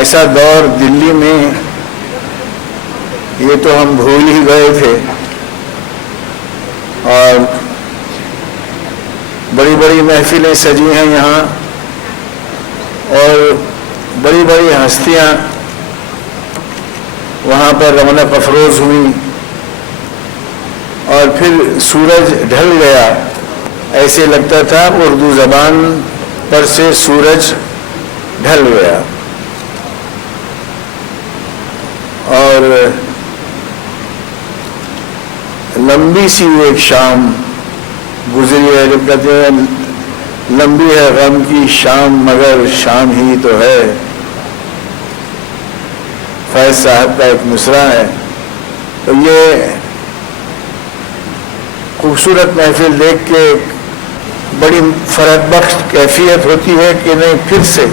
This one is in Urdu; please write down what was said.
ایسا دور دلی میں یہ تو ہم بھول ہی گئے تھے، اور بڑی بڑی محفلیں سجی ہیں یہاں، اور بڑی بڑی ہستیاں وہاں پر رونق افروز ہوئیں، اور پھر سورج ڈھل گیا، ایسے لگتا تھا اردو زبان پر سے سورج ڈھل گیا۔ اور لمبی سی ایک شام گزری ہے، جب کہتے ہیں لمبی ہے غم کی شام مگر شام ہی تو ہے، فیض صاحب کا ایک مصرع ہے۔ تو یہ خوبصورت محفل دیکھ کے بڑی فرحت بخش کیفیت ہوتی ہے کہ نہیں، پھر سے